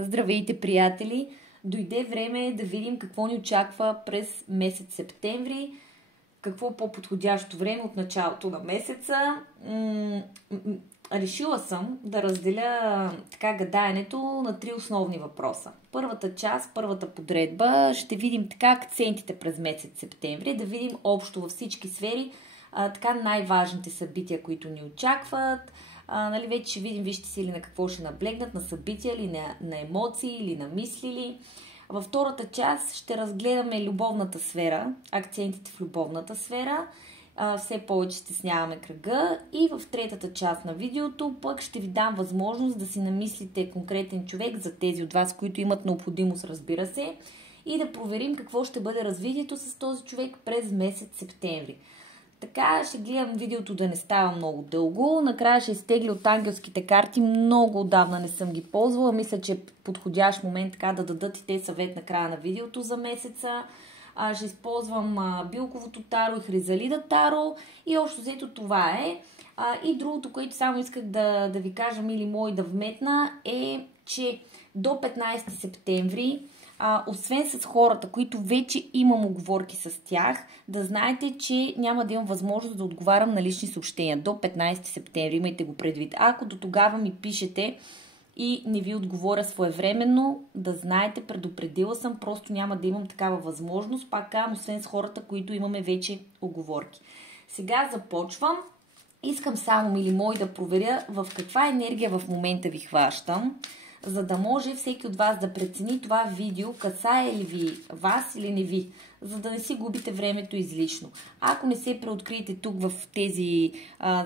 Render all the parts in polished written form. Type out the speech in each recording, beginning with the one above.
Здравейте, приятели! Дойде време да видим какво ни очаква през месец септември. Какво по-подходящо време от началото на месеца. Решила съм да разделя гадаенето на три основни въпроса. Първата част, първата подредба, ще видим акцентите през месец септември, да видим общо във всички сфери най-важните събития, които ни очакват. Вече ще видим, вижте си, или на какво ще наблегнат, на събития, или на емоции, или на мисли. Във втората част ще разгледаме любовната сфера, акцентите в любовната сфера. Все повече стесняваме кръга. И в третата част на видеото пък ще ви дам възможност да си намислите конкретен човек за тези от вас, които имат необходимост, разбира се, и да проверим какво ще бъде развитието с този човек през месец септември. Така ще гледам видеото да не става много дълго. Накрая ще изтегля от ангелските карти. Много отдавна не съм ги ползвала. Мисля, че е подходящ момент да дадат и те съвет на края на видеото за месеца. Ще използвам Билковото таро и Хризалида таро. И общо взето това е. И другото, което само исках да ви кажа, мили мои, да вметна, е, че до 15 септември освен с хората, които вече имам уговорки с тях, да знаете, че няма да имам възможност да отговарям на лични съобщения. До 15 септември, имайте го предвид. Ако до тогава ми пишете и не ви отговоря своевременно, да знаете, предупредила съм, просто няма да имам такава възможност, пак казвам, освен с хората, които имаме вече уговорки. Сега започвам. Искам само, мили мои, да проверя в каква енергия в момента ви хващам, за да може всеки от вас да прецени това видео касае ли ви вас или не ви, за да не си губите времето излишно. Ако не се преоткриете тук в тези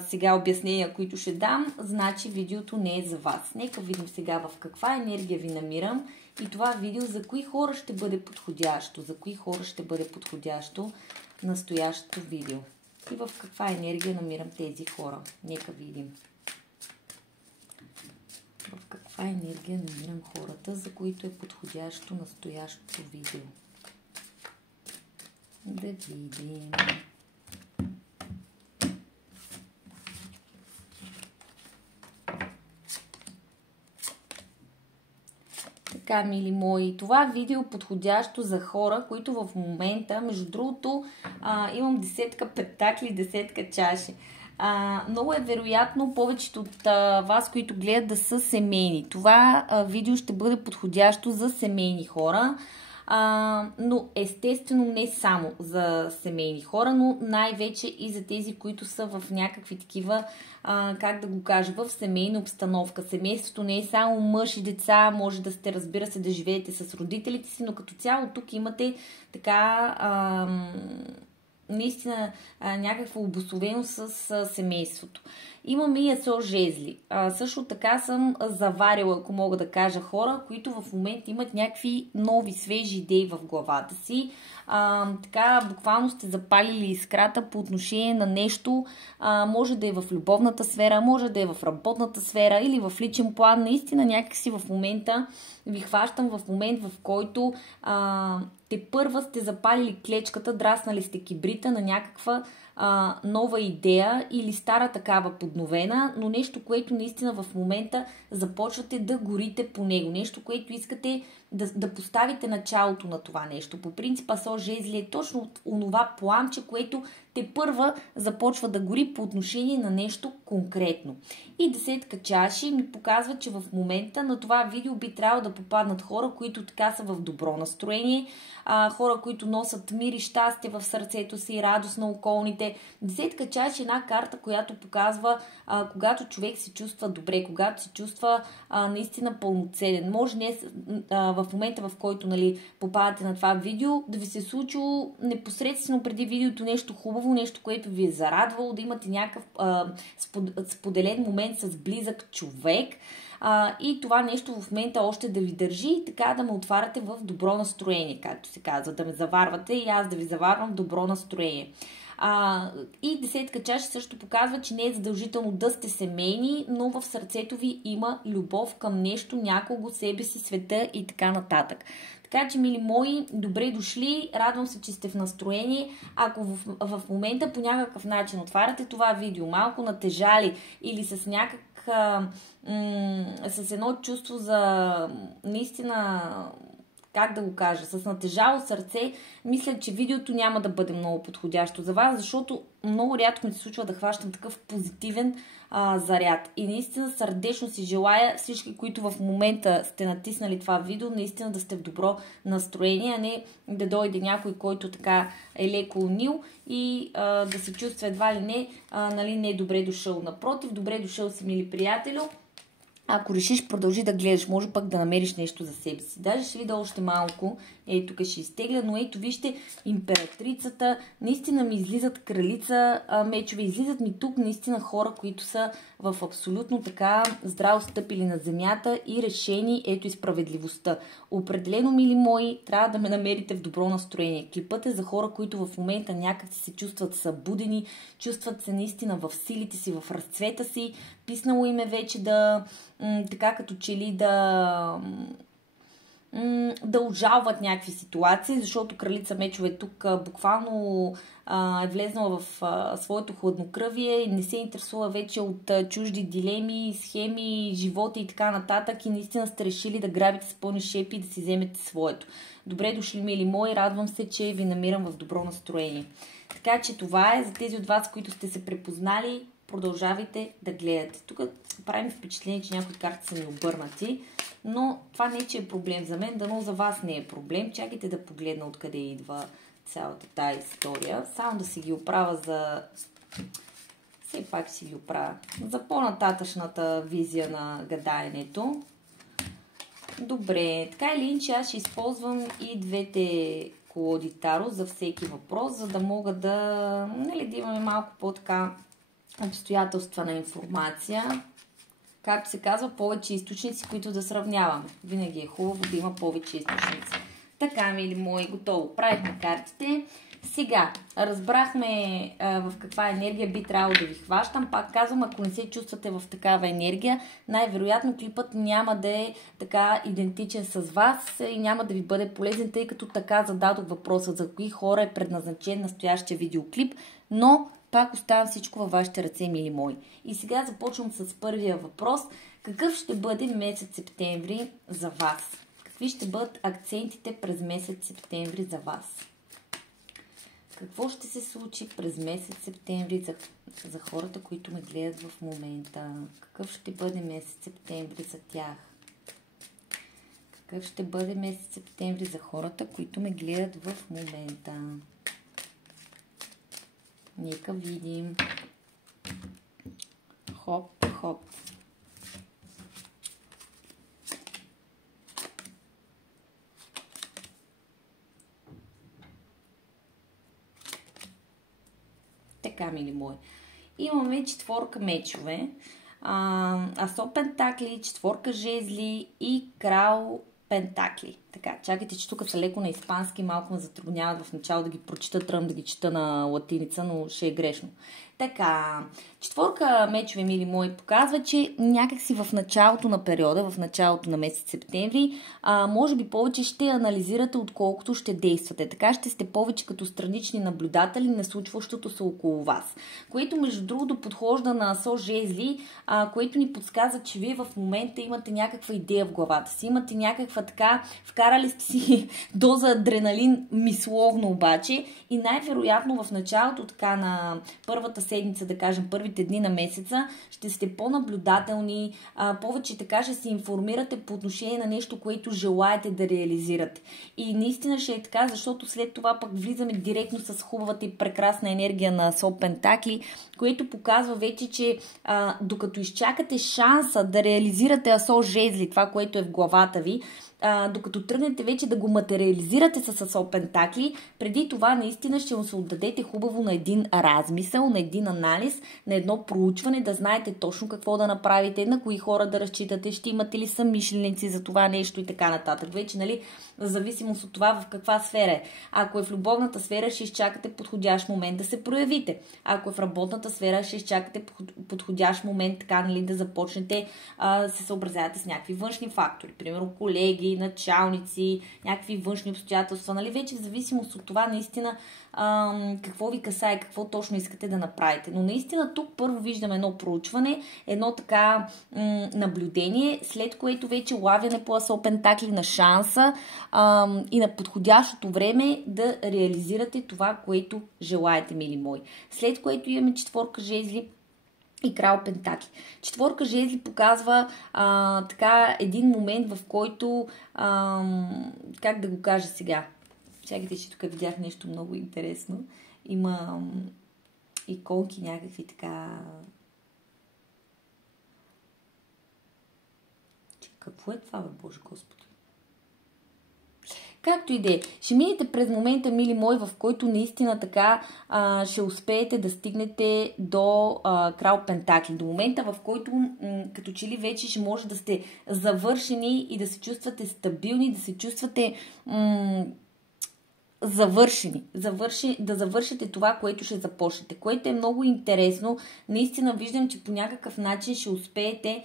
сега обяснения, които ще дам, значи видеото не е за вас. Нека видим сега в каква енергия ви намирам и това видео за кои хора ще бъде подходящо, за кои хора ще бъде подходящо настоящото видео. И в каква енергия намирам тези хора. Нека видим. В каква енергия намирам хората, за които е подходящо настоящото видео. Да видим. Така, мили мои, това видео е подходящо за хора, които в момента, между другото, имам 10 пентакли, 10 чаши. Много е вероятно повечето от вас, които гледат, да са семейни. Това видео ще бъде подходящо за семейни хора, но естествено не само за семейни хора, но най-вече и за тези, които са в някакви такива, как да го кажа, в семейна обстановка. Семейството не е само мъж и деца, може да сте, разбира се, да живеете с родителите си, но като цяло тук имате наистина някаква обусловеност с семейството. Имаме и асо жезли. Също така съм заварила, ако мога да кажа, хора, които в момента имат някакви нови, свежи идеи в главата си. Буквално сте запалили искрата по отношение на нещо. Може да е в любовната сфера, може да е в работната сфера или в личен план. Наистина някакси в момента ви хващам в момент, в който те първа сте запалили клечката, драснали сте кибрита на някаква нова идея или стара такава подновена, но нещо, което наистина в момента започвате да горите по него. Нещо, което искате да поставите началото на това нещо. По принцип, асо жезли е точно онова пламче, което те първа започва да гори по отношение на нещо конкретно. И 10 чаши ми показва, че в момента на това видео би трябвало да попаднат хора, които така са в добро настроение, хора, които носят мир и щастие в сърцето си, радост на околните. 10 чаши е една карта, която показва когато човек се чувства добре, когато се чувства наистина пълноценен. Може не в момента, в който попадате на това видео, да ви се е случило непосредствено преди видеото нещо хубаво, нещо, което ви е зарадвало, да имате някакъв споделен момент с близък човек. И това нещо в момента още да ви държи и така да ме отваряте в добро настроение, както се казва, да ме заварвате и аз да ви заварвам в добро настроение. И 10 чаши също показва, че не е задължително да сте семейни, но в сърцето ви има любов към нещо, някого, себе си, света и така нататък. Така че, мили мои, добре дошли, радвам се, че сте в настроение. Ако в момента по някакъв начин отваряте това видео малко натежали или с някакъв с едно чувство за наистина, как да го кажа, с натежало сърце, мисля, че видеото няма да бъде много подходящо за вас, защото много рядко ми се случва да хващам такъв позитивен заряд. И наистина сърдечно си желая всички, които в момента сте натиснали това видео, наистина да сте в добро настроение, а не да дойде някой, който така е леко унил и да се чувства едва ли не, нали, не е добре дошъл. Напротив, добре дошъл си, мили приятелю. Ако решиш, продължи да гледаш, може пък да намериш нещо за себе си. Даже ще видя още малко. Ето тук ще изтегля, но ето вижте императрицата. Наистина ми излизат кралица мечове. Излизат ми тук наистина хора, които са в абсолютно така здраво стъпили на земята и решени, ето и справедливостта. Определено, мили мои, трябва да ме намерите в добро настроение. Клипът е за хора, които в момента някак се чувстват събудени, чувстват се наистина в силите си, в разцвета си. Писнало им е вече да, така като че ли да обжалват някакви ситуации, защото кралица мечове тук буквално е влезнала в своето хладнокръвие и не се интересува вече от чужди дилеми, схеми, живота и така нататък и наистина сте решили да грабите с пълни шепи и да си вземете своето. Добре дошли, мили мои, радвам се, че ви намирам в добро настроение. Така че това е за тези от вас, които сте се препознали. Продължавайте да гледате. Тук правим впечатление, че някои карти са ми обърнати, но това не е, че е проблем за мен, дано за вас не е проблем. Чакайте да погледна откъде идва цялата тая история. Само да си ги оправя за... Все пак си ги оправя. За по-нататъчната визия на гадаенето. Добре, така или иначе аз ще използвам и двете колоди Таро за всеки въпрос, за да мога да, нали, да имаме малко по-така обстоятелства на информация. Както се казва, повече източници, които да сравняваме. Винаги е хубаво да има повече източници. Така, мили мои, готово. Правихме картите. Сега, разбрахме в каква енергия би трябвало да ви хващам. Пак казвам, ако не се чувствате в такава енергия, най-вероятно клипът няма да е така идентичен с вас и няма да ви бъде полезен, тъй като така зададох въпроса за кои хора е предназначен настоящия видеоклип, но пак оставям всичко във вашите ръце, мили мои. И сега започвам с първия въпрос. Какъв ще бъде месец септември за вас? Какви ще бъдат акцентите през месец септември за вас? Какво ще се случи през месец септември за хората, които ме гледат в момента? Какъв ще бъде месец септември за тях? Какъв ще бъде месец септември за хората, които ме гледат в момента? Нека видим. Хоп, хоп. Така, мили мои. Имаме четворка мечове, асо пентакли, четворка жезли и крал пентакли. Така, чакайте, че тук са леко на испански, малко ме затрудняват в начало да ги прочита, тръм да ги чета на латиница, но ще е грешно. Така, четворка мечове, мили мои, показва, че някакси в началото на периода, в началото на месец септември, може би повече ще анализирате, отколкото ще действате. Така ще сте повече като странични наблюдатели на случващото се около вас. Което, между другото, подхожда на асо жезли, което ни подсказва, че вие в момента имате някаква идея в главата си. Имате някаква така, вкарали сте си доза адреналин, мисловно обаче, и най-вероятно в началото така на първата седмица, да кажем, първите дни на месеца, ще сте по-наблюдателни, повече така ще се информирате по отношение на нещо, което желаете да реализирате. И наистина ще е така, защото след това пък влизаме директно с хубавата и прекрасна енергия на асо пентакли, което показва вече, че докато изчакате шанса да реализирате асо жезли, това, което е в главата ви, докато тръгнете вече да го материализирате с асо пентакли, преди това наистина ще му се отдадете хубаво на един размисъл, на един анализ, на едно проучване, да знаете точно какво да направите, на кои хора да разчитате, ще имате ли съмишленици за това нещо и така нататък. Вече, нали, в зависимост от това в каква сфера е. Ако е в любовната сфера, ще изчакате подходящ момент да се проявите. Ако е в работната сфера, ще изчакате подходящ момент, така, нали, да започнете се съобразявате с някакви външни фактори. Примерно колеги, началници, навици, някакви външни обстоятелства, нали, вече в зависимост от това наистина какво ви касае, какво точно искате да направите. Но наистина тук първо виждаме едно проучване, едно така наблюдение, след което вече лавяне по асо пентакли на шанса и на подходящото време да реализирате това, което желаете, мили мои. След което имаме четворка жезли и крал пентакли. Четворка жезли показва така един момент, в който как да го кажа сега? Чакайте, че тук видях нещо много интересно. Има иконки някакви така... Какво е това, бе, Боже Господи? Както и да е, ще минете през момента, мили мои, в който наистина така ще успеете да стигнете до крал пентакли. До момента, в който като че ли вече ще може да сте завършени и да се чувствате стабилни, да се чувствате завършени. Да завършите това, което ще започнете. Което е много интересно. Наистина виждам, че по някакъв начин ще успеете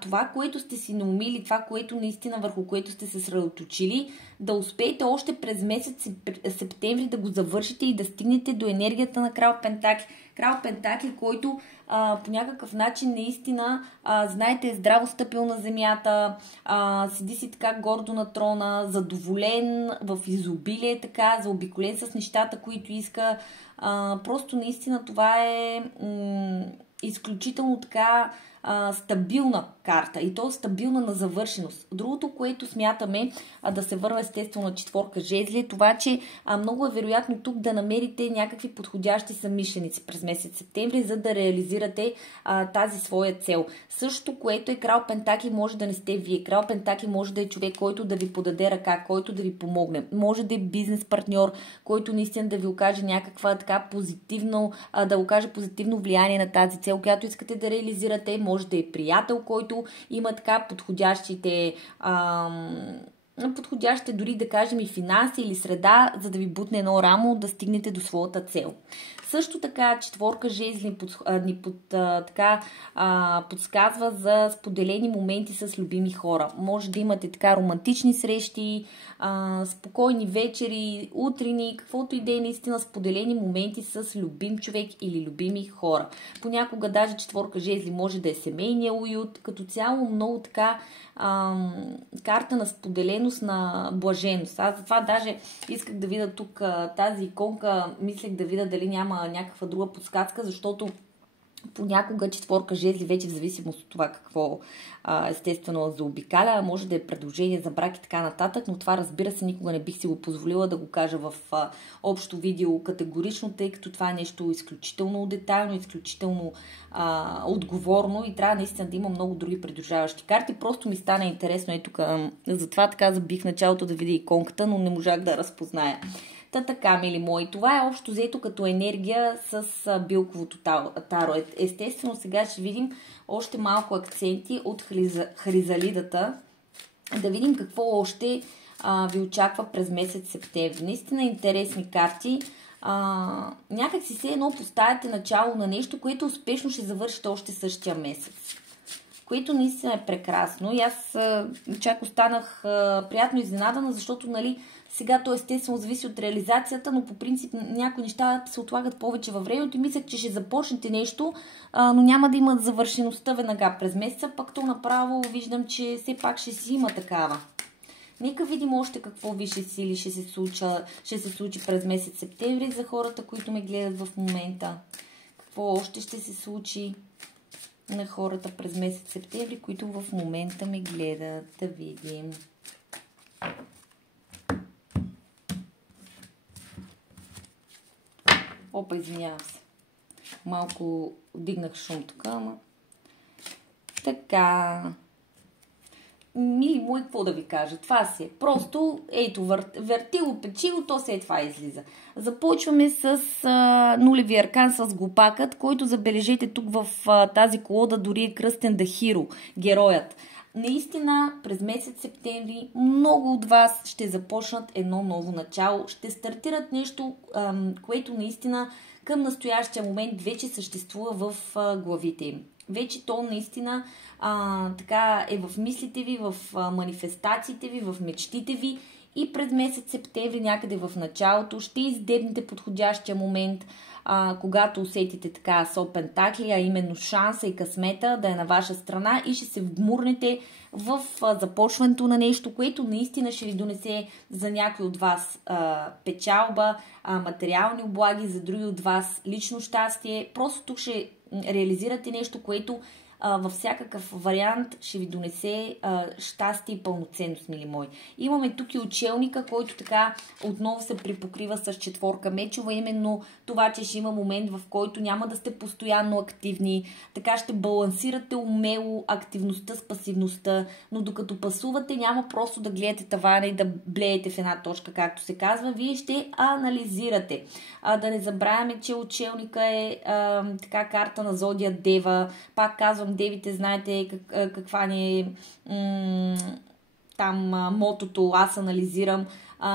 това, което сте си наумили, това, което наистина върху което сте се съсредоточили, да успеете още през месец септември да го завършите и да стигнете до енергията на крал пентакли. Крал пентакли, който по някакъв начин наистина, знаете, е здраво стъпил на земята, седи си така гордо на трона, задоволен, в изобилие така, заобиколен с нещата, които иска. Просто наистина това е изключително така стабилна карта и то стабилна на завършеност. Другото, което смятаме да се върва естествено на четворка жезли, е това, че много е вероятно тук да намерите някакви подходящи съмишленици през месец септември, за да реализирате тази своя цел. Същото, което е крал пентакли, може да не сте вие. Крал пентакли може да е човек, който да ви подаде ръка, който да ви помогне. Може да е бизнес партньор, който наистина да ви окаже някаква така позитивно, да окаже позитивно влияние на тази цел, която искате да реализирате. Може да е приятел, който има така подходящите дори да кажем и финанси или среда, за да ви бутне едно рамо да стигнете до своята цел. Също така четворка жезли ни подсказва за споделени моменти с любими хора. Може да имате така романтични срещи, спокойни вечери, утрини, каквото и да е наистина споделени моменти с любим човек или любими хора. Понякога даже четворка жезли може да е семейния уют, като цяло много така карта на споделеност, на блаженост. Аз затова даже исках да видя тук тази иконка, мислех да видя дали няма някаква друга подсказка, защото понякога четворка жезли, вече в зависимост от това какво естествено заобикаля, може да е предложение за брак и така нататък, но това, разбира се, никога не бих си го позволила да го кажа в общо видео категорично, тъй като това е нещо изключително детайлно, изключително отговорно и трябва наистина да има много други придружаващи карти. Просто ми стана интересно тук, затова така забих началото да видя иконката, но не можах да разпозная. Така, мили мои, това е общо взето като енергия с билковото таро. Естествено, сега ще видим още малко акценти от хризалидата, да видим какво още ви очаква през месец септември. Наистина интересни карти. Някак си се едно поставяте начало на нещо, което успешно ще завършите още същия месец. Което наистина е прекрасно. И аз чак останах приятно изненадана, защото, нали, сега то естествено зависи от реализацията, но по принцип някои неща се отлагат повече във времето и мислях, че ще започнете нещо, но няма да имат завършеността веднага през месеца, пък то направо виждам, че все пак ще си има такава. Нека видим още какво висши сили ще се случи през месец септември за хората, които ме гледат в момента. Какво още ще се случи на хората през месец септември, които в момента ме гледат. Да видим. Опа, извинявам се. Малко вдигнах шум тук, ама... Така... Мили мои, какво да ви кажа? Това си е. Просто, ето, въртило, печило, то се това излиза. Започваме с нулевия аркан, с глупакът, който, забележете, тук в тази колода дори е кръстен да Хиро, героят. Наистина, през месец септември много от вас ще започнат едно ново начало. Ще стартират нещо, което наистина към настоящия момент вече съществува в главите им. Вече то наистина така е в мислите ви, в манифестациите ви, в мечтите ви и през месец септември, някъде в началото, ще издебнете подходящия момент, когато усетите така со пентакли, а именно шанса и късмета да е на ваша страна и ще се вмурнете в започването на нещо, което наистина ще ви донесе за някой от вас печалба, материални облаги, за други от вас лично щастие. Просто тук ще реализирате нещо, което във всякакъв вариант ще ви донесе щастие и пълноценност, мили мои. Имаме тук и учелника, който така отново се припокрива с четворка мечова, именно това, че ще има момент, в който няма да сте постоянно активни, така ще балансирате умело активността с пасивността, но докато пасувате, няма просто да гледате тавана и да блеете в една точка, както се казва, вие ще анализирате. Да не забравяме, че учелника е така карта на зодия Дева. Пак казвам, девите, знаете каква ни е там мотото, аз анализирам.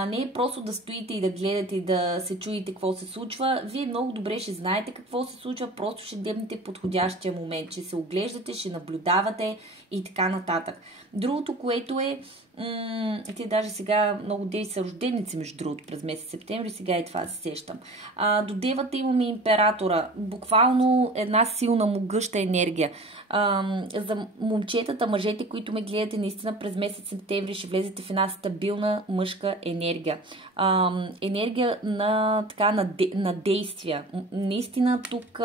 Не е просто да стоите и да гледате и да се чуете какво се случва. Вие много добре ще знаете какво се случва, просто ще дебнете подходящия момент, ще се оглеждате, ще наблюдавате и така нататък. Другото, което е, те даже сега много деви са рожденици, между другото, през месец септември, сега и това се сещам. До девата имаме императора, буквално една силна, могъща енергия. За момчетата, мъжете, които ме гледате, наистина през месец септември ще влезете в една стабилна мъжка енергия. Енергия на действия. Наистина тук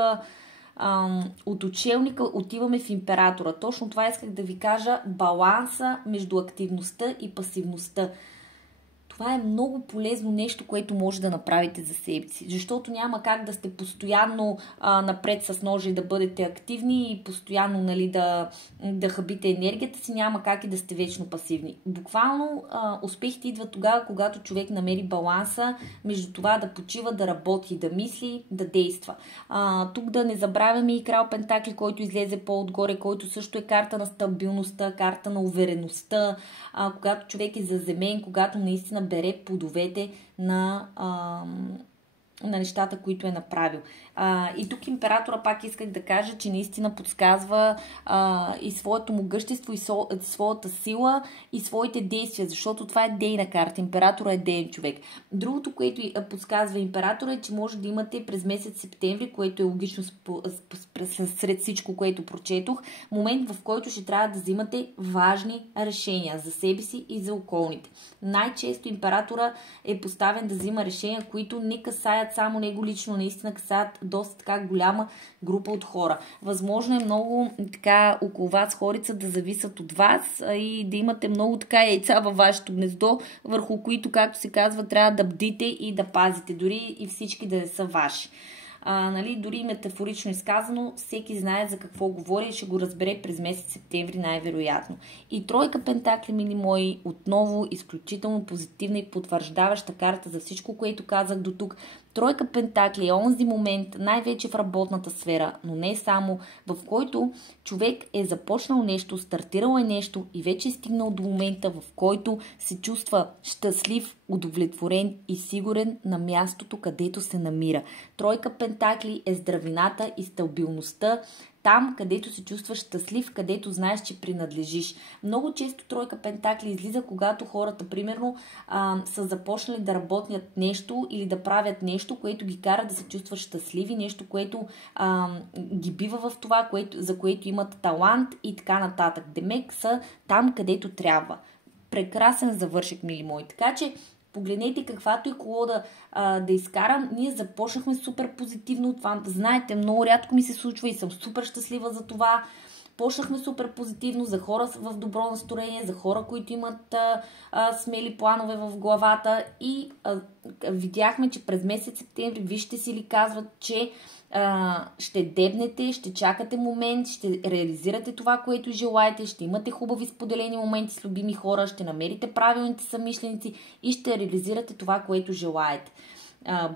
от учелника отиваме в императора. Точно това исках да ви кажа. Баланса между активността и пасивността. Това е много полезно нещо, което може да направите за себе си, защото няма как да сте постоянно напред с ножа и да бъдете активни и постоянно, нали, да хабите енергията си, няма как и да сте вечно пасивни. Буквално успехите идват тогава, когато човек намери баланса между това да почива, да работи, да мисли, да действа. Тук да не забравяме и крал Пентакли, който излезе по-отгоре, който също е карта на стабилността, карта на увереността, когато човек е заземен, когато наистина бере плодовете на нещата, които е направил. И тук императора пак исках да кажа, че наистина подсказва и своето могъщество, и своята сила, и своите действия, защото това е дейна карта. Императора е деен човек. Другото, което подсказва императора, е, че може да имате през месец септември, което е логично сред всичко, което прочетох, момент, в който ще трябва да взимате важни решения за себе си и за околните. Най-често императора е поставен да взима решения, които не касаят само него лично, наистина касаят доста така голяма група от хора. Възможно е много така около вас хорица да зависят от вас и да имате много така яйца във вашето гнездо, върху които, както се казва, трябва да бдите и да пазите, дори и всички да не са ваши. Нали, дори метафорично изказано, всеки знае за какво говори и ще го разбере през месец септември най-вероятно. И тройка пентакли, мили мои, отново изключително позитивна и потвърждаваща карта за всичко, което казах до тук. Тройка пентакли е онзи момент, най-вече в работната сфера, но не само, в който човек е започнал нещо, стартирал е нещо и вече е стигнал до момента, в който се чувства щастлив, удовлетворен и сигурен на мястото, където се намира. Тройка пентакли е здравината и стабилността, там, където се чувстваш щастлив, където знаеш, че принадлежиш. Много често тройка пентакли излиза, когато хората, примерно, са започнали да работят нещо или да правят нещо, което ги кара да се чувстват щастливи, нещо, което ги бива в това, за което имат талант и така нататък. Демек са там, където трябва. Прекрасен завършек, мили мои. Така че погледнете каквато и колода да изкарам. Ние започнахме супер позитивно от това. Знаете, много рядко ми се случва и съм супер щастлива за това. Почнахме супер позитивно за хора в добро настроение, за хора, които имат смели планове в главата и видяхме, че през месец септември вижте си ли казват, че ще дебнете, ще чакате момент, ще реализирате това, което желаете, ще имате хубави споделени моменти с любими хора, ще намерите правилните съмишленици и ще реализирате това, което желаете.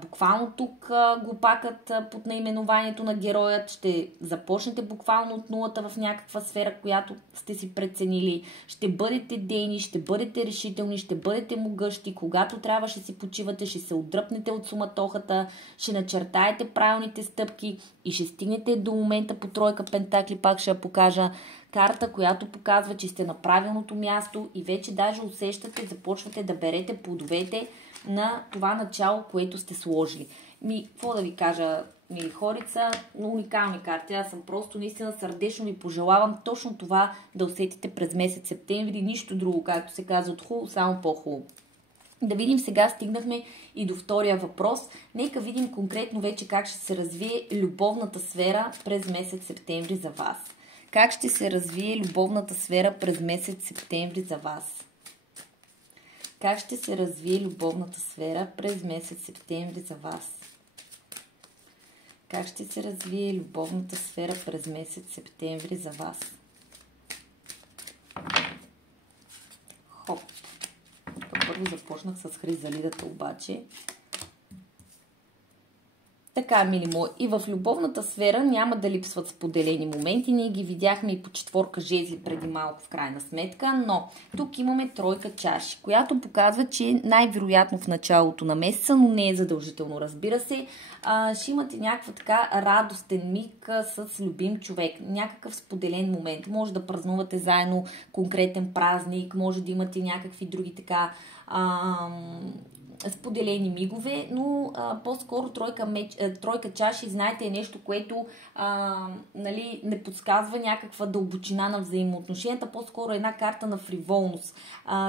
Буквално тук го пакат под наименованието на героят. Ще започнете буквално от нулата в някаква сфера, която сте си преценили. Ще бъдете дейни, ще бъдете решителни, ще бъдете могъщи. Когато трябва, ще си почивате, ще се отдръпнете от суматохата, ще начертаете правилните стъпки и ще стигнете до момента по тройка пентакли. Пак ще я покажа. Карта, която показва, че сте на правилното място и вече даже усещате, започвате да берете плодовете на това начало, което сте сложили. Какво да ви кажа, мили хорица, уникални карти. Аз съм просто наистина сърдечно ви пожелавам точно това да усетите през месец септември. Нищо друго, както се казва от хубаво, само по-хубаво. Да видим, сега стигнахме и до втория въпрос. Нека видим конкретно вече как ще се развие любовната сфера през месец септември за вас. Как ще се развие любовната сфера през месец септември за вас? Как ще се развие любовната сфера през месец септември за вас? Как ще се развие любовната сфера през месец септември за вас? Хоп! Първо започнах с хризалидата обаче. Така, мили мои, и в любовната сфера няма да липсват споделени моменти. Ние ги видяхме и по четворка жезли преди малко в крайна сметка, но тук имаме тройка чаши, която показва, че най-вероятно в началото на месеца, но не е задължително, разбира се, ще имате някаква така радостен миг с любим човек. Някакъв споделен момент. Може да празнувате заедно конкретен празник, може да имате някакви други така споделени мигове, но по-скоро тройка чаши, знаете, е нещо, което нали, не подсказва някаква дълбочина на взаимоотношенията, по-скоро една карта на фриволност,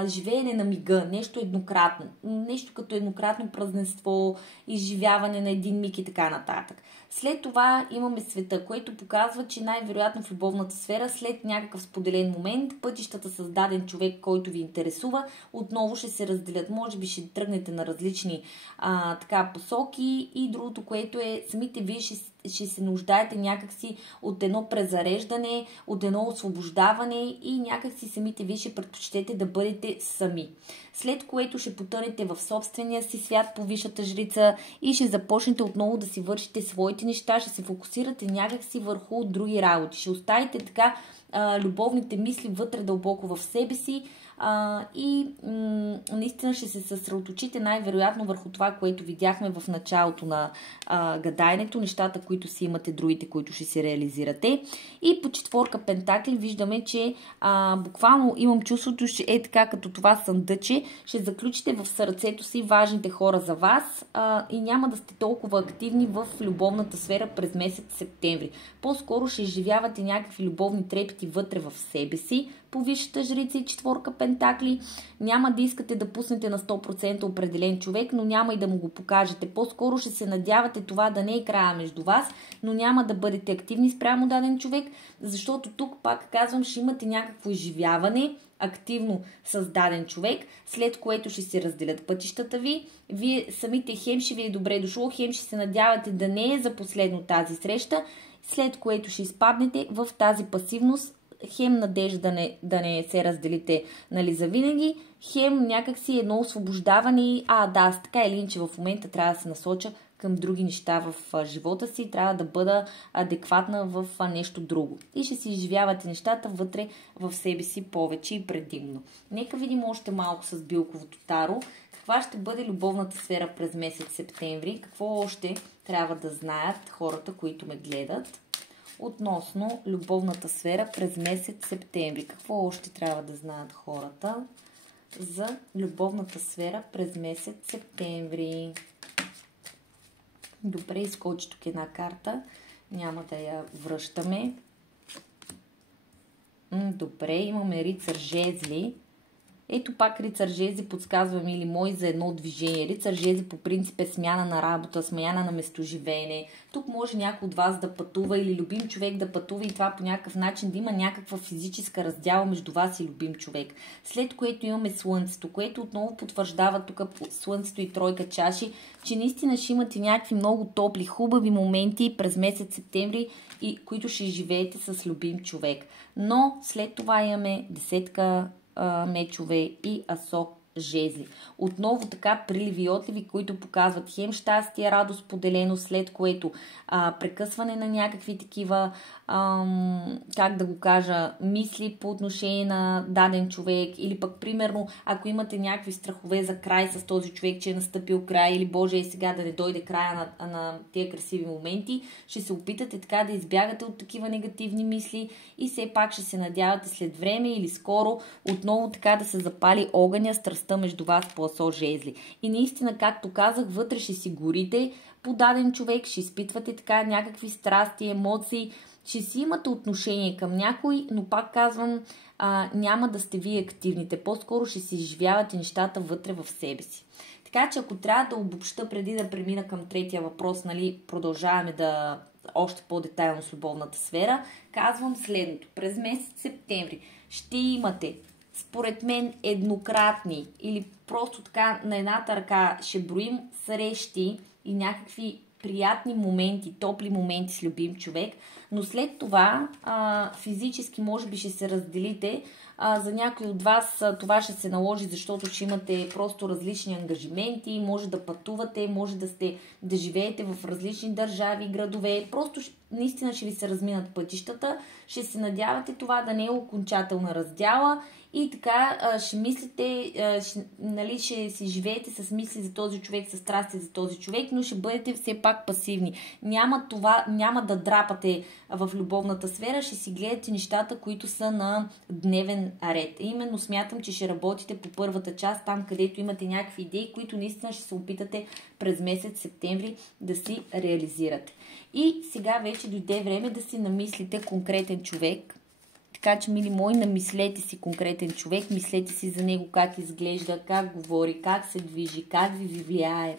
живеене на мига, нещо еднократно, нещо като еднократно празненство, изживяване на един миг и така нататък. След това имаме света, което показва, че най-вероятно в любовната сфера, след някакъв споделен момент, пътищата с даден човек, който ви интересува, отново ще се разделят. Може би ще тръгнете на различни така посоки и другото, което е, самите вие ще се нуждаете някакси от едно презареждане, от едно освобождаване и някакси самите вие ще предпочитете да бъдете сами. След което ще потънете в собствения си свят по висшата жрица и ще започнете отново да си вършите своите неща, ще се фокусирате някакси върху други работи. Ще оставите така любовните мисли вътре дълбоко в себе си и наистина ще се съсредоточите най-вероятно върху това, което видяхме в началото на гадаенето, нещата, които си имате, другите, които ще се реализирате. И по четворка пентакли виждаме, че буквално имам чувството, че е така като това съндъче, ще заключите в сърцето си важните хора за вас и няма да сте толкова активни в любовната сфера през месец септември. По-скоро ще изживявате някакви любовни трепети вътре в себе си, по висшата жрица и четворка пентакли. Няма да искате да пуснете на 100% определен човек, но няма и да му го покажете. По-скоро ще се надявате това да не е края между вас, но няма да бъдете активни спрямо даден човек, защото тук, пак казвам, ще имате някакво изживяване активно с даден човек, след което ще се разделят пътищата ви. Вие самите хем ще ви е добре дошло, хем ще се надявате да не е за последно тази среща, след което ще изпаднете в тази пасивност, хем надежда да не се разделите, нали, завинаги, хем някакси едно освобождаване и аз така или иначе в момента трябва да се насоча към други неща в живота си, трябва да бъда адекватна в нещо друго. И ще си изживявате нещата вътре в себе си повече и предимно. Нека видим още малко с Билковото таро. Каква ще бъде любовната сфера през месец септември? Какво още трябва да знаят хората, които ме гледат относно любовната сфера през месец септември? Какво още трябва да знаят хората за любовната сфера през месец септември? Добре, изкочи тук една карта. Няма да я връщаме. Добре, имаме рицар жезли. Ето пак рицар жезли подсказва, мили мои, за едно движение. Рицар жезли по принцип е смяна на работа, смяна на местоживеене. Тук може някой от вас да пътува или любим човек да пътува и това по някакъв начин да има някаква физическа раздяла между вас и любим човек. След което имаме слънцето, което отново потвърждава тук слънцето и тройка чаши, че наистина ще имате някакви много топли, хубави моменти през месец септември, и които ще живеете с любим човек. Но след това имаме десетка мечове и асок жезли. Отново така приливи и отливи, които показват хем щастие, радост, поделено, след което прекъсване на някакви такива, как да го кажа, мисли по отношение на даден човек, или пък примерно, ако имате някакви страхове за край с този човек, че е настъпил край, или Боже, сега да не дойде края на тия красиви моменти, ще се опитате така да избягате от такива негативни мисли и все пак ще се надявате след време или скоро отново така да се запали огъня, страстта между вас по асо жезли. И наистина, както казах, вътре ще си горите по даден човек, ще изпитвате така някакви страсти, емоции, ще си имате отношение към някой, но пак казвам, няма да сте вие активните. По-скоро ще си изживявате нещата вътре в себе си. Така че ако трябва да обобща преди да премина към третия въпрос, нали, продължаваме да още по-детайлно с любовната сфера, казвам следното. През месец септември ще имате, според мен, еднократни или просто така на едната ръка ще броим срещи и някакви приятни моменти, топли моменти с любим човек, но след това физически може би ще се разделите. За някои от вас това ще се наложи, защото ще имате просто различни ангажименти, може да пътувате, може да живеете в различни държави, градове, просто наистина ще ви се разминат пътищата, ще се надявате това да не е окончателна раздяла и така ще мислите, нали, ще си живеете с мисли за този човек, с страсти за този човек, но ще бъдете все пак пасивни. Няма да драпате в любовната сфера, ще си гледате нещата, които са на дневен ред. Именно смятам, че ще работите по първата част, там където имате някакви идеи, които наистина ще се опитате през месец септември да си реализирате. И сега вече дойде време да си намислите конкретен човек. Така че, мили мои, намислете си конкретен човек, мислете си за него как изглежда, как говори, как се движи, как ви влияе.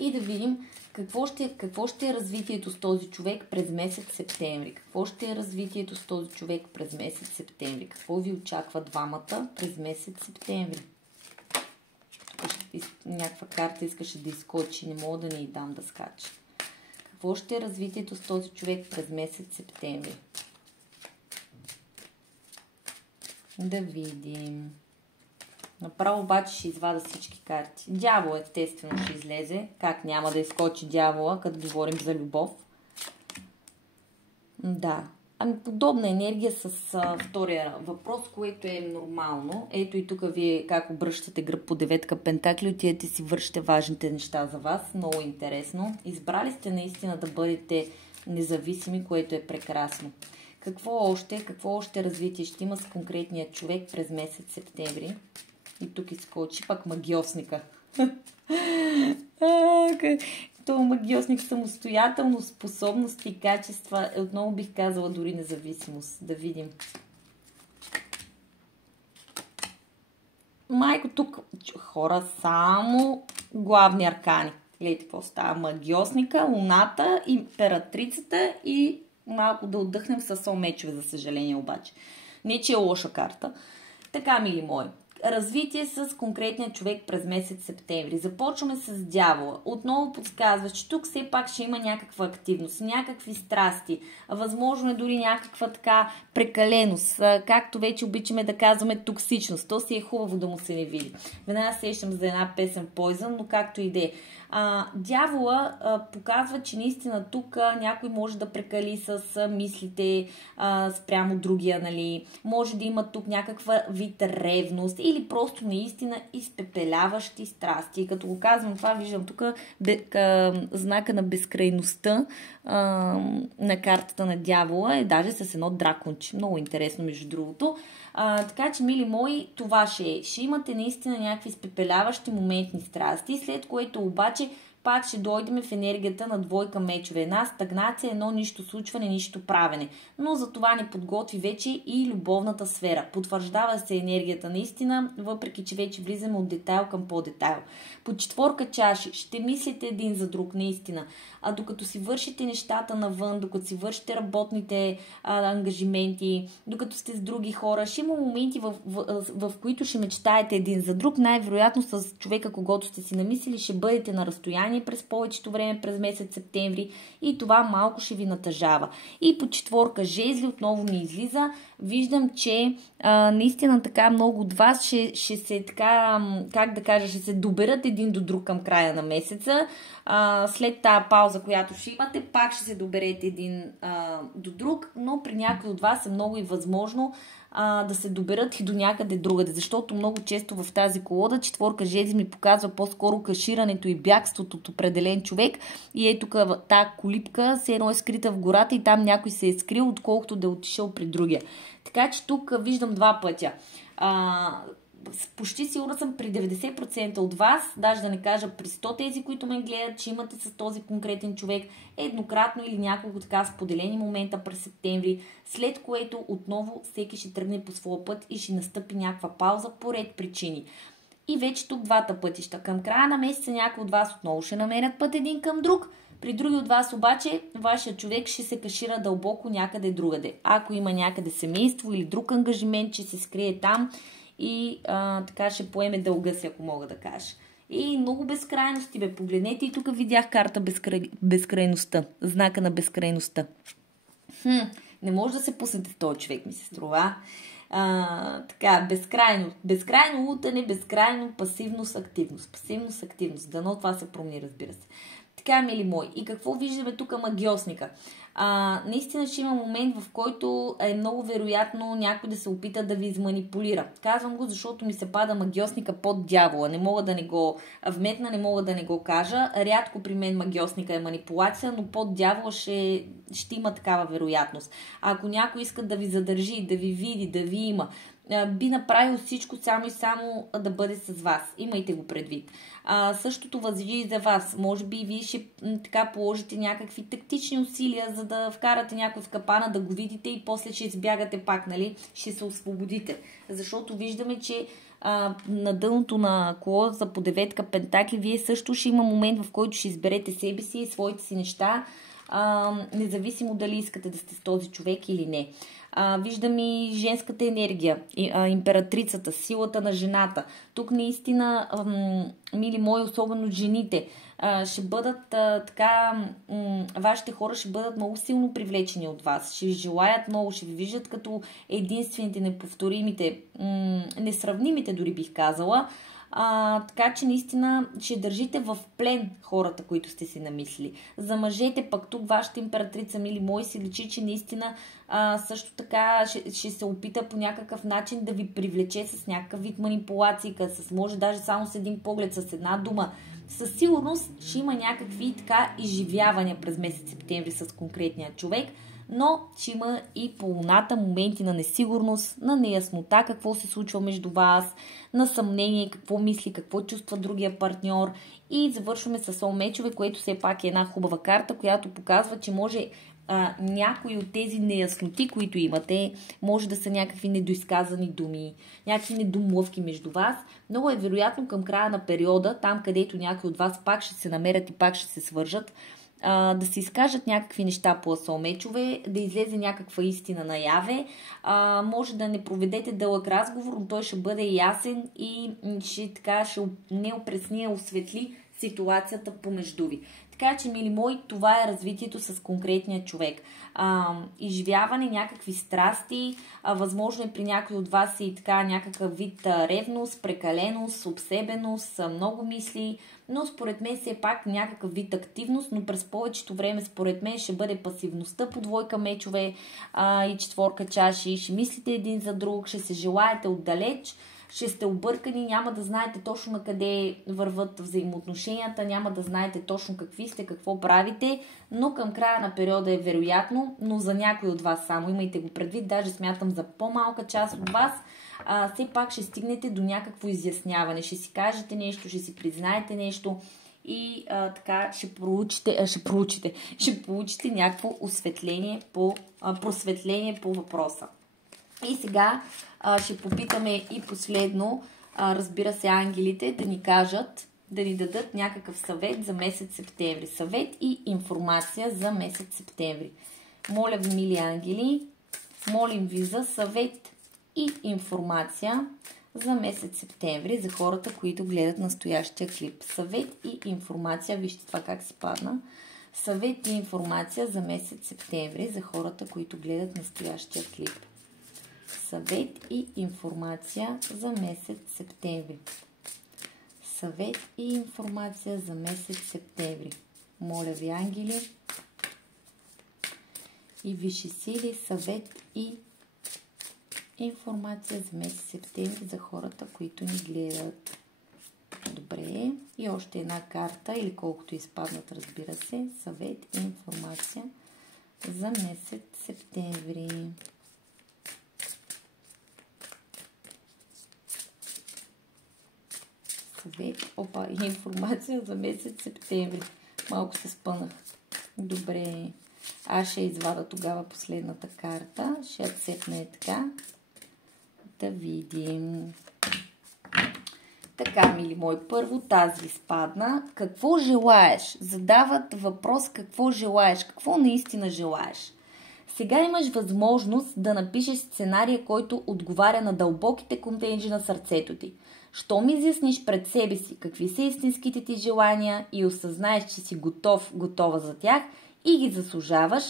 И да видим какво ще е развитието с този човек през месец септември. Какво ще е развитието с този човек през месец септември. Какво ви очаква двамата през месец септември. Някаква карта искаше да изскочи, не мога да не й дам да скача. Какво ще е развитието с този човек през месец септември? Да видим. Направо обаче ще извада всички карти. Дявол естествено ще излезе. Как няма да изскочи дявола, като говорим за любов? Да. Ами подобна енергия с втория въпрос, което е нормално. Ето и тук вие как обръщате гръб по деветка пентакли, отидете си вършите важните неща за вас. Много интересно. Избрали сте наистина да бъдете независими, което е прекрасно. Какво още развитие ще има с конкретния човек през месец септември? И тук изкочи пак магиосника. Това магиосник, самостоятелност, способности, качества, отново бих казала дори независимост. Да видим. Майко, тук хора само главни аркани. Гледайте какво става. Магиосника, луната, императрицата и малко да отдъхнем с мечове, за съжаление обаче. Не, че е лоша карта. Така, мили мои. Развитие с конкретния човек през месец септември. Започваме с дявола. Отново подсказва, че тук все пак ще има някаква активност, някакви страсти. Възможно е дори някаква така прекаленост. Както вече обичаме да казваме токсичност. То си е хубаво да му се не види. Веднага сещам за една песен Poison, но както и да е. Дявола показва, че наистина тук някой може да прекали с мислите спрямо другия, нали. Може да има тук някаква вид ревност или просто наистина изпепеляващи страсти. И като го казвам това, виждам тук знака на безкрайността на картата на дявола е даже с едно драконче. Много интересно, между другото. Така че, мили мои, това ще е. Ще имате наистина някакви изпепеляващи моментни страсти, след което обаче пак ще дойдем в енергията на двойка мечове. Една стагнация, едно нищо случване, нищо правене. Но за това ни подготви вече и любовната сфера. Потвърждава се енергията наистина, въпреки че вече влизаме от детайл към по-детайл. По четворка чаши ще мислите един за друг наистина. Докато си вършите нещата навън, докато си вършите работните ангажименти, докато сте с други хора, ще има моменти, в които ще мечтаете един за друг. Най-вероятно с човека, когото сте си намислили, ще бъдете на разстояние внимание през повечето време през месец септември и това малко ще ви натъжава. И по четворка жезли отново ми излиза. Виждам, че наистина така много от вас ще се така, как да кажа, ще се доберат един до друг към края на месеца. След тази пауза, която ще имате, пак ще се доберете един до друг, но при някой от вас е много и възможно да се доберат и до някъде другаде, защото много често в тази колода четворка жезли ми показва по-скоро каширането и бягството от определен човек и ето тук тази колипка се едно е скрита в гората и там някой се е скрил, отколкото да е отишъл при другия. Така че тук виждам два пътя. Почти сигурна съм при 90% от вас, даже да не кажа при 100 тези, които ме гледат, че имате с този конкретен човек еднократно или няколко така споделени момента през септември, след което отново всеки ще тръгне по своя път и ще настъпи някаква пауза по ред причини. И вече тук двата пътища. Към края на месеца някои от вас отново ще намерят път един към друг, при други от вас обаче вашия човек ще се кашира дълбоко някъде другаде. Ако има някъде семейство или друг ангажимент, че се скрие там, и така ще поеме дълга си, ако мога да кажа. И много безкрайности, бе. Погледнете и тук видях карта безкрайността. Знака на безкрайността. Не може да се пуснете в този човек, ми се струва. Така, безкрайно лутане, безкрайно пасивност, активност. Пасивност, активност. Дано това се промени, разбира се. Така, мили мои. И какво виждаме тук магиосника? Наистина ще има момент, в който е много вероятно някой да се опита да ви изманипулира. Казвам го, защото ми се пада магиосника под дявола. Не мога да не го вметна, не мога да не го кажа. Рядко при мен магиосника е манипулация, но под дявола ще има такава вероятност. Ако някой иска да ви задържи, да ви види, да ви има, би направил всичко само и само да бъде с вас. Имайте го предвид. Същото важи и за вас. Може би вие ще така положите някакви тактични усилия, за да вкарате някой в капана, да го видите и после ще избягате пак, нали? Ще се освободите. Защото виждаме, че на дъното на колодата по деветка пентакли вие също ще има момент, в който ще изберете себе си и своите си неща, независимо дали искате да сте с този човек или не. Виждам и женската енергия, императрицата, силата на жената. Тук наистина, мили мои, особено жените, ще бъдат така, вашите хора ще бъдат много силно привлечени от вас. Ще ви желаят много, ще ви виждат като единствените, неповторимите, несравнимите дори бих казала. Така че наистина ще държите в плен хората, които сте си намислили. За мъжете пък тук вашата императрица, мили мои, си личи, че наистина също така ще се опита по някакъв начин да ви привлече с някакъв вид манипулации, може даже само с един поглед, с една дума. Със сигурност ще има някакви така изживявания през месец септември с конкретния човек, но ще има и по луната моменти на несигурност, на неяснота какво се случва между вас, на съмнение какво мисли, какво чувства другия партньор и завършваме с Сол мечове, което все пак е една хубава карта, която показва, че може някои от тези неясноти, които имате, може да са някакви недоизказани думи, някакви недомлъвки между вас. Много е вероятно към края на периода, там където някои от вас пак ще се намерят и пак ще се свържат, да се изкажат някакви неща по асолмечове, да излезе някаква истина наяве. Може да не проведете дълъг разговор, но той ще бъде ясен и ще не опресни, осветли ситуацията помежду ви. Така че, мили мои, това е развитието с конкретния човек. Изживяване, някакви страсти, възможно е при някой от вас и така някакъв вид ревност, прекаленост, обсебеност, много мисли, но според мен все пак някакъв вид активност, но през повечето време според мен ще бъде пасивността по двойка мечове и четворка чаши, ще мислите един за друг, ще се желаете отдалеч, ще сте объркани, няма да знаете точно на къде върват взаимоотношенията, няма да знаете точно какви сте, какво правите, но към края на периода е вероятно, но за някой от вас само, имайте го предвид, даже смятам за по-малка част от вас, все пак ще стигнете до някакво изясняване, ще си кажете нещо, ще си признаете нещо и така ще получите някакво просветление по въпроса. И сега ще попитаме и последно, разбира се, ангелите да ни кажат, да ни дадат някакъв съвет за месец септември. Съвет и информация за месец септември. Моля ви, мили ангели, молим ви за съвет и информация за месец септември за хората, които гледат настоящия клип. Съвет и информация, вижте това как си падна. Съвет и информация за месец септември за хората, които гледат настоящия клип. Съвет и информация за месец септември. Съвет и информация за месец септември. Моля ви, ангели и висши сили, съвет и информация за месец септември за хората, които ни гледат. Добре. И още една карта, или колкото изпаднат, разбира се. Съвет и информация за месец септември. Съвет, и информация за месец септември. Малко се спънах. Добре. Аз ще извада тогава последната карта. Ще я цепне така. Да видим. Така, мили мои, първо тази спадна. Какво желаеш? Задават въпрос какво желаеш, какво наистина желаеш. Сега имаш възможност да напишеш сценария, който отговаря на дълбоките контенджи на сърцето ти. Щом изясниш пред себе си какви са истинските ти желания и осъзнаеш, че си готова за тях и ги заслужаваш,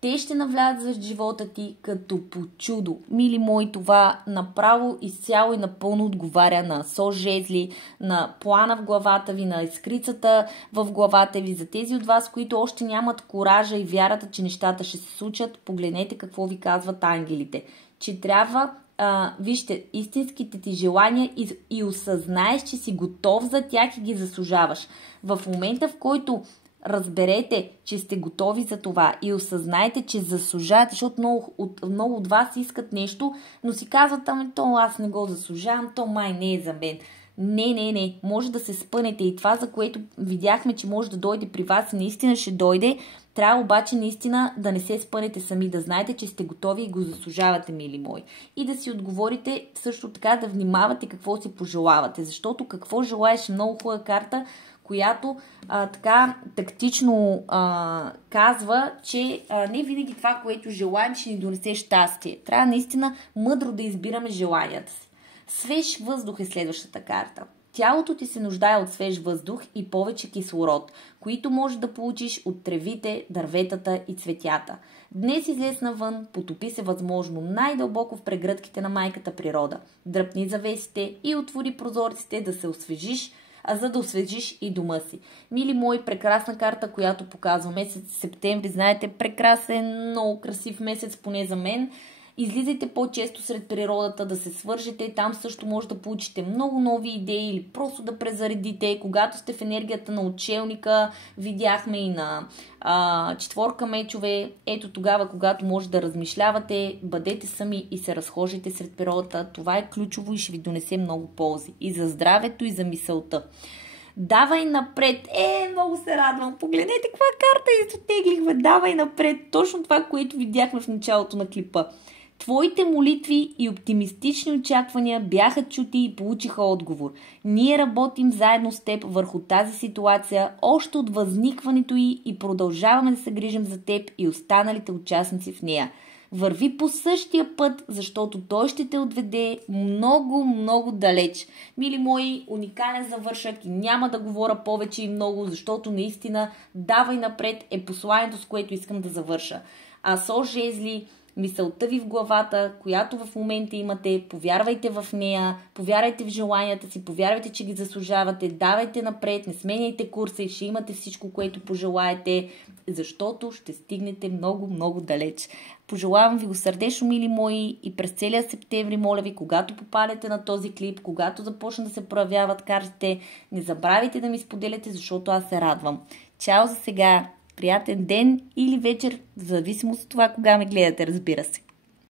те ще навлязат в живота ти като по чудо. Мили мои, това направо изцяло и напълно отговаря на СО жезли, на плана в главата ви, на искрицата в главата ви. За тези от вас, които още нямат коража и вярата, че нещата ще се случат, погледнете какво ви казват ангелите. Че трябва, вижте, истинските ти желания и осъзнаеш, че си готов за тях и ги заслужаваш. В момента, в който разберете, че сте готови за това и осъзнаете, че заслужавате, защото много от вас искат нещо, но си казват, то аз не го заслужавам, то май не е за мен. Не. Може да се спънете и това, за което видяхме, че може да дойде при вас и наистина ще дойде. Трябва обаче наистина да не се спънете сами, да знаете, че сте готови и го заслужавате, мили мои. И да си отговорите също така, да внимавате какво си пожелавате, защото какво желаеш е много хубава карта, която така тактично казва, че не винаги това, което желаем, ще ни донесе щастие. Трябва наистина мъдро да избираме желанията си. Свеж въздух е следващата карта. Тялото ти се нуждае от свеж въздух и повече кислород, които можеш да получиш от тревите, дърветата и цветята. Днес излез навън, потопи се възможно най-дълбоко в прегръдките на майката природа. Дръпни завесите и отвори прозорците да се освежиш, за да освежиш и дома си. Мили мои, прекрасна карта, която показва месец септември. Знаете, прекрасен, много красив месец, поне за мен. Излизайте по-често сред природата, да се свържете. Там също може да получите много нови идеи или просто да презаредите. Когато сте в енергията на отшелника, видяхме и на четворка мечове. Ето тогава, когато може да размишлявате, бъдете сами и се разхождайте сред природата. Това е ключово и ще ви донесе много ползи. И за здравето, и за мисълта. Давай напред. Много се радвам. Погледнете каква карта изотеглихме. Давай напред. Точно това, което видяхме в началото на клипа. Твоите молитви и оптимистични очаквания бяха чути и получиха отговор. Ние работим заедно с теб върху тази ситуация още от възникването й и продължаваме да се грижим за теб и останалите участници в нея. Върви по същия път, защото той ще те отведе много, много далеч. Мили мои, уникален завършък и няма да говоря повече и много, защото наистина давай напред е посланието, с което искам да завърша. А СО жезли, мисълта ви в главата, която в момента имате, повярвайте в нея, повярвайте в желанията си, повярвайте, че ги заслужавате, давайте напред, не сменяйте курса и ще имате всичко, което пожелаете, защото ще стигнете много, много далеч. Пожелавам ви го сърдечно, мили мои, и през целия септември, моля ви, когато попадете на този клип, когато започнат да се проявяват картите, не забравяйте да ми споделяте, защото аз се радвам. Чао за сега! Приятен ден или вечер, в зависимост от това кога ме гледате, разбира се.